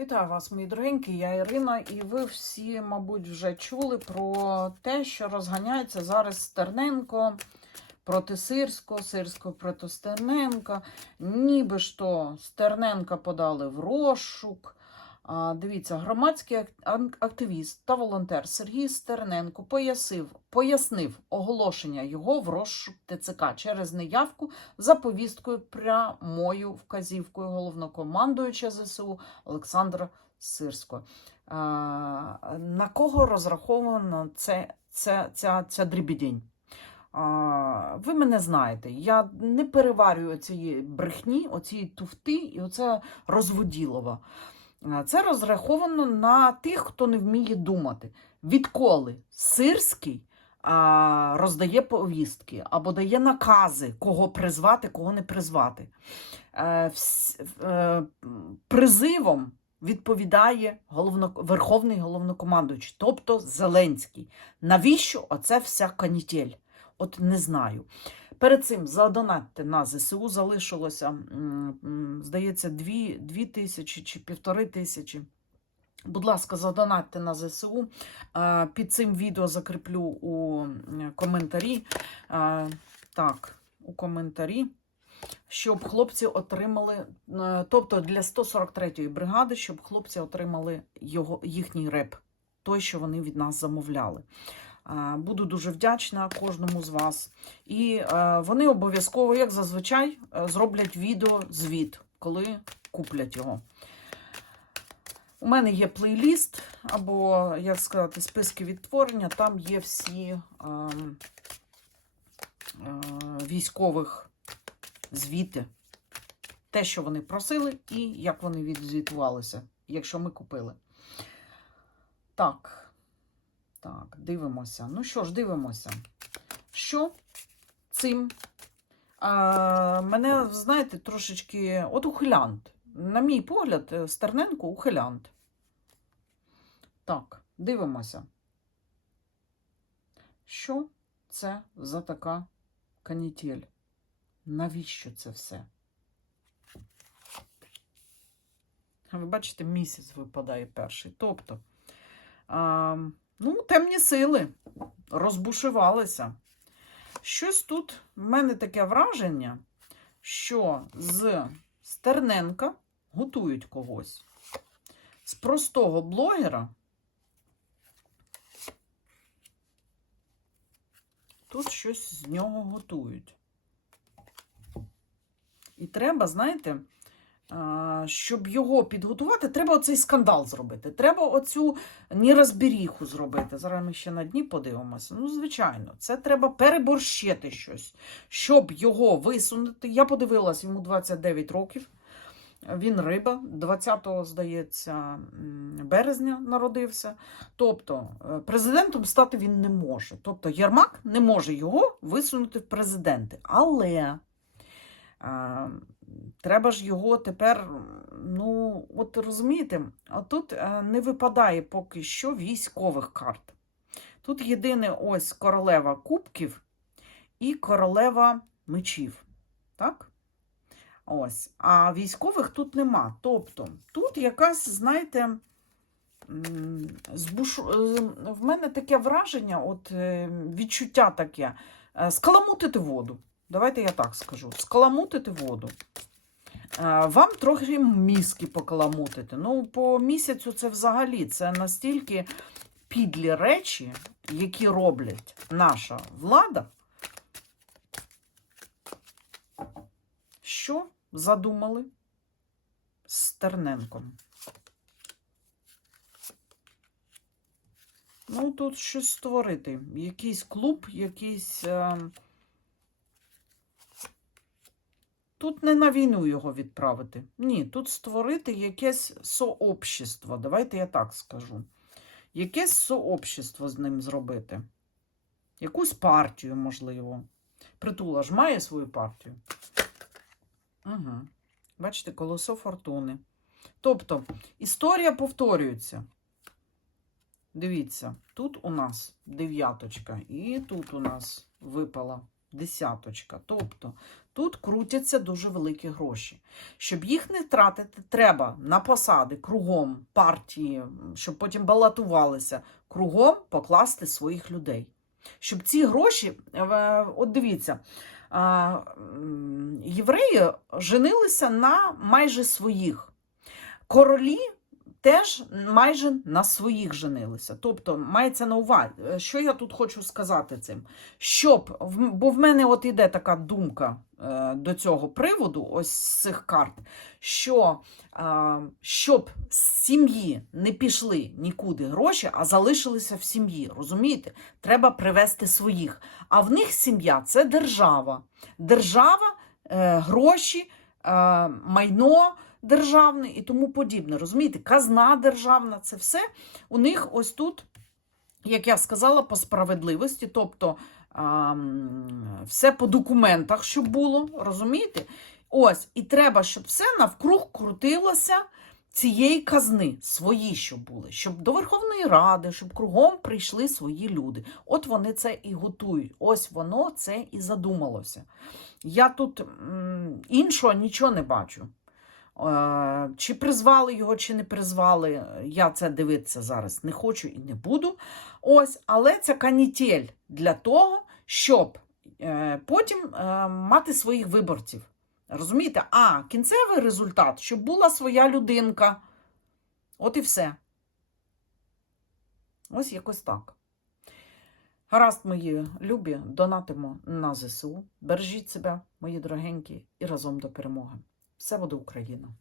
Вітаю вас, мої дорогенькі, я Ірина, і ви всі, мабуть, вже чули про те, що розганяється зараз Стерненко проти Сирського, Сирського проти Стерненка. Ніби ж то Стерненка подали в розшук. Дивіться, громадський ак- ак- активіст та волонтер Сергій Стерненко пояснив, пояснив оголошення його в розшук ТЦК через неявку за повісткою прямою вказівкою головнокомандуюча ЗСУ Олександра Сирського. На кого розраховано це, це, ця, ця дрібідень? А, ви мене знаєте, я не переварюю цієї брехні, оцієї туфти і оце розводілова. А, Це розраховано на тих, хто не вміє думати. Відколи Сирський роздає повістки або дає накази, кого призвати, кого не призвати. Е, е, призивом відповідає головно, Верховний головнокомандуючий, тобто Зеленський. Навіщо оце вся канітель? От не знаю. Перед цим задонатьте на ЗСУ залишилося, здається, дві, дві тисячі чи півтори тисячі. Будь ласка, задонатьте на ЗСУ. Е, Під цим відео закріплю у коментарі. Е, Так, у коментарі. Щоб хлопці отримали, е, тобто для 143-ї бригади, щоб хлопці отримали його, їхній реп, той, що вони від нас замовляли. Е, Буду дуже вдячна кожному з вас. І е, вони обов'язково, як зазвичай, е, зроблять відео-звіт, коли куплять його. У мене є плейліст, або, як сказати, списки відтворення. Там є всі ем, е, військових звіти. Те, що вони просили, і як вони відзвітувалися, якщо ми купили. Так. Так, дивимося. Ну що ж, дивимося. Що цим а, мене, знаєте, трошечки от ухилянт. На мій погляд, е, Стерненко ухилянт. Так, дивимося. Що це за така канітель? Навіщо це все? Ви бачите, місяць випадає перший. Тобто, а, ну, темні сили розбушувалися. Щось тут в мене таке враження, що з Стерненка готують когось. З простого блогера. Тут щось з нього готують. І треба, знаєте, щоб його підготувати, треба оцей скандал зробити. Треба оцю нерозберіху зробити. Зараз ми ще на дні подивимося. Ну, звичайно, це треба переборщити щось, щоб його висунути. Я подивилась, йому 29 років. Він риба, 20-го, здається, березня народився. Тобто, е, президентом стати він не може. Тобто, Єрмак не може його висунути в президенти. Але а, треба ж його тепер, ну, от розумієте, а тут е, не випадає поки що військових карт. Тут єдине ось королева кубків і королева мечів. Так? Ось. А військових тут нема. Тобто, тут якась, знаєте, м, збушу... е, в мене таке враження, от е, відчуття таке, скаламутити воду. Давайте я так скажу: скаламутити воду. Вам трохи мізки покаламутити. Ну, по місяцю це взагалі це настільки підлі речі, які роблять наша влада. Що задумали з Стерненком? Ну, тут щось створити. Якийсь клуб, якийсь. Е... Тут не на війну його відправити. Ні, тут створити якесь сообщество. Давайте я так скажу. Якесь сообщество з ним зробити. Якусь партію, можливо. Притула ж має свою партію. Угу. Бачите, колесо фортуни. Тобто, історія повторюється. Дивіться, тут у нас дев'яточка, і тут у нас випала десяточка. Тобто, тут крутяться дуже великі гроші. Щоб їх не втратити, треба на посади кругом партії, щоб потім балотувалися, кругом покласти своїх людей. Щоб ці гроші, е, от дивіться, євреї женилися на майже своїх. Королі теж майже на своїх женилися. Тобто, мається на увазі, е, що я тут хочу сказати цим? Щоб, бо в мене от іде така думка е, до цього приводу, ось з цих карт, що щоб з сім'ї не пішли нікуди гроші, а залишилися в сім'ї. Розумієте? Треба привести своїх. А в них сім'я це держава. Держава, е, гроші, майно державне і тому подібне. Розумієте, казна державна, це все у них ось тут, як я сказала, по справедливості, тобто все по документах, щоб було, розумієте? Ось, і треба, щоб все навкруг крутилося цієї казни, свої, щоб були, щоб до Верховної Ради, щоб кругом прийшли свої люди. От вони це і готують. Ось воно це і задумалося. Я тут іншого нічого не бачу. Е, Чи призвали його, чи не призвали, я це дивитися зараз не хочу і не буду. Ось, але це канітель для того, щоб е, потім е, мати своїх виборців. Розумієте? А кінцевий результат, щоб була своя людинка. От і все. Ось якось так. Гаразд, мої любі, донатимо на ЗСУ. Бережіть себе, мої дорогенькі, і разом до перемоги. Все буде Україна!